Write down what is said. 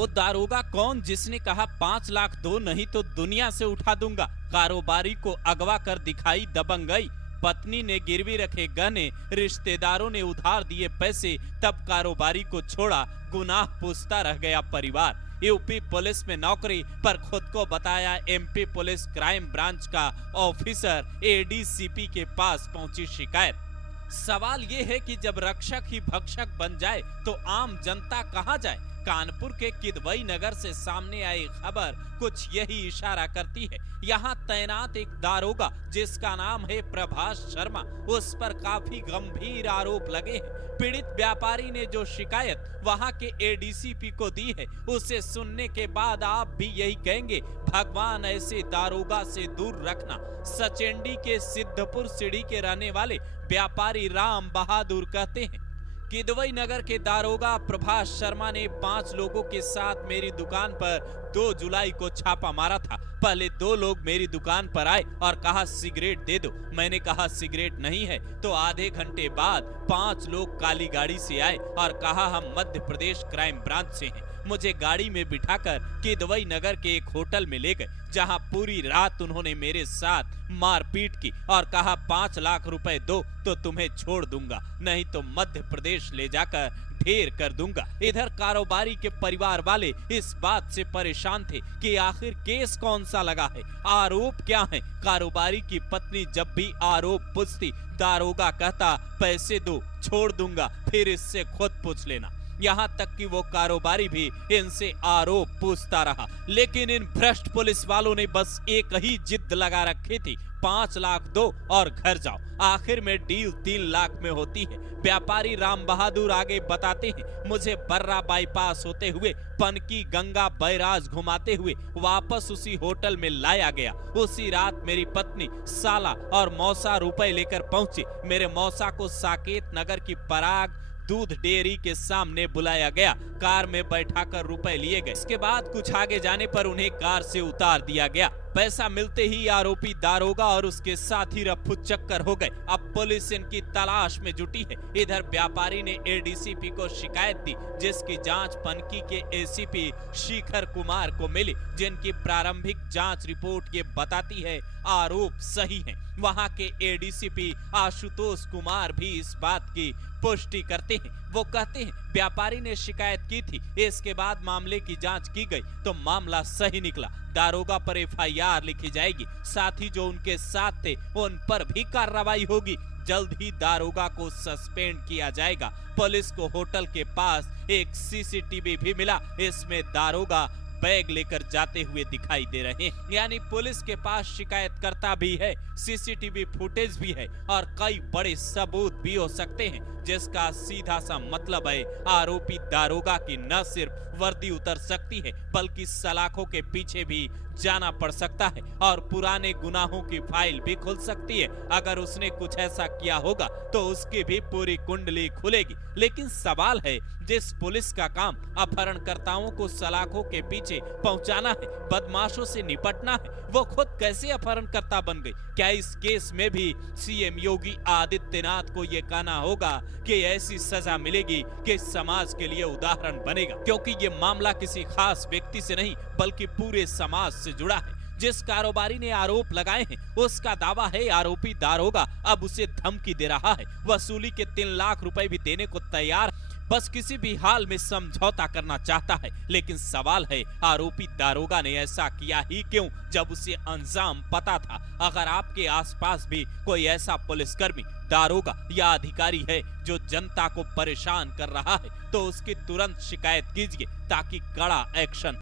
वो दारोगा कौन जिसने कहा 5 लाख दो नहीं तो दुनिया से उठा दूंगा। कारोबारी को अगवा कर दिखाई दबंगई। पत्नी ने गिरवी रखे गहने, रिश्तेदारों ने उधार दिए पैसे, तब कारोबारी को छोड़ा, गुनाह पूछता रह गया परिवार। यूपी पुलिस में नौकरी पर खुद को बताया एमपी पुलिस क्राइम ब्रांच का ऑफिसर। एडीसीपी के पास पहुंची शिकायत। सवाल ये है कि जब रक्षक ही भक्षक बन जाए तो आम जनता कहां जाए। कानपुर के किदवई नगर से सामने आई खबर कुछ यही इशारा करती है। यहाँ तैनात एक दारोगा जिसका नाम है प्रभाष शर्मा, उस पर काफी गंभीर आरोप लगे हैं। पीड़ित व्यापारी ने जो शिकायत वहां के एडीसीपी को दी है, उसे सुनने के बाद आप भी यही कहेंगे, भगवान ऐसे दारोगा से दूर रखना। सचेंडी के सिद्धपुर सीढ़ी के रहने वाले व्यापारी राम बहादुर कहते हैं, किदवई नगर के दारोगा प्रभाष शर्मा ने 5 लोगों के साथ मेरी दुकान पर 2 जुलाई को छापा मारा था। पहले 2 लोग मेरी दुकान पर आए और कहा सिगरेट दे दो। मैंने कहा सिगरेट नहीं है, तो आधे घंटे बाद 5 लोग काली गाड़ी से आए और कहा हम मध्य प्रदेश क्राइम ब्रांच से हैं। मुझे गाड़ी में बिठाकर किदवई नगर के एक होटल में ले गए, जहां पूरी रात उन्होंने मेरे साथ मारपीट की और कहा 5 लाख रुपए दो तो तुम्हें छोड़ दूंगा, नहीं तो मध्य प्रदेश ले जाकर ढेर कर दूंगा। इधर कारोबारी के परिवार वाले इस बात से परेशान थे कि आखिर केस कौन सा लगा है, आरोप क्या है। कारोबारी की पत्नी जब भी आरोप पूछती, दारोगा कहता पैसे दो छोड़ दूंगा, फिर इससे खुद पूछ लेना। यहाँ तक कि वो कारोबारी भी इनसे आरोप पूछता रहा, लेकिन इन भ्रष्ट पुलिस वालों ने बस एक ही जिद लगा रखी थी, 5 लाख दो और घर जाओ। आखिर में डील 3 लाख में होती है। व्यापारी राम बहादुर आगे बताते हैं, मुझे बर्रा बाईपास होते हुए पनकी गंगा बैराज घुमाते हुए वापस उसी होटल में लाया गया। उसी रात मेरी पत्नी, साला और मौसा रुपए लेकर पहुंचे। मेरे मौसा को साकेत नगर की पराग दूध डेयरी के सामने बुलाया गया। कार में बैठाकर रुपए लिए गए। इसके बाद कुछ आगे जाने पर उन्हें कार से उतार दिया गया। पैसा मिलते ही आरोपी दारोगा और उसके साथी रफू चक्कर हो गए। अब पुलिस इनकी तलाश में जुटी है। इधर व्यापारी ने एडीसीपी को शिकायत दी, जिसकी जांच पनकी के एसीपी शिखर कुमार को मिली, जिनकी प्रारंभिक जांच रिपोर्ट ये बताती है आरोप सही है। वहां के एडीसीपी आशुतोष कुमार भी इस बात की पुष्टि करते हैं। वो कहते हैं व्यापारी ने शिकायत की थी, इसके बाद मामले की जांच की गई तो मामला सही निकला। दारोगा पर एफआईआर लिखी जाएगी, साथ ही जो उनके साथ थे उन पर भी कार्रवाई होगी। जल्द ही दारोगा को सस्पेंड किया जाएगा। पुलिस को होटल के पास एक सीसीटीवी भी मिला, इसमें दारोगा बैग लेकर जाते हुए दिखाई दे रहे हैं। यानी पुलिस के पास शिकायतकर्ता भी है, सीसीटीवी फुटेज भी है और कई बड़े सबूत भी हो सकते हैं, जिसका सीधा सा मतलब है आरोपी दारोगा की न सिर्फ वर्दी उतर सकती है, बल्कि सलाखों के पीछे भी जाना पड़ सकता है और पुराने गुनाहों की फाइल भी खुल सकती है। अगर उसने कुछ ऐसा किया होगा तो उसकी भी पूरी कुंडली खुलेगी। लेकिन सवाल है, जिस पुलिस का काम अपहरणकर्ताओं को सलाखों के पीछे पहुंचाना है, बदमाशों से निपटना है, वो खुद कैसे अपहरणकर्ता बन गई? क्या इस केस में भी सीएम योगी आदित्यनाथ को ये कहना होगा कि ऐसी सजा मिलेगी कि समाज के लिए उदाहरण बनेगा? क्योंकि ये मामला किसी खास व्यक्ति से नहीं बल्कि पूरे समाज से जुड़ा है। जिस कारोबारी ने आरोप लगाए हैं उसका दावा है आरोपी दारोगा अब उसे धमकी दे रहा है, वसूली के 3 लाख रुपए भी देने को तैयार, बस किसी भी हाल में समझौता करना चाहता है। लेकिन सवाल है, आरोपी दारोगा ने ऐसा किया ही क्यों जब उसे अंजाम पता था? अगर आपके आसपास भी कोई ऐसा पुलिसकर्मी, दारोगा या अधिकारी है जो जनता को परेशान कर रहा है तो उसकी तुरंत शिकायत कीजिए ताकि कड़ा एक्शन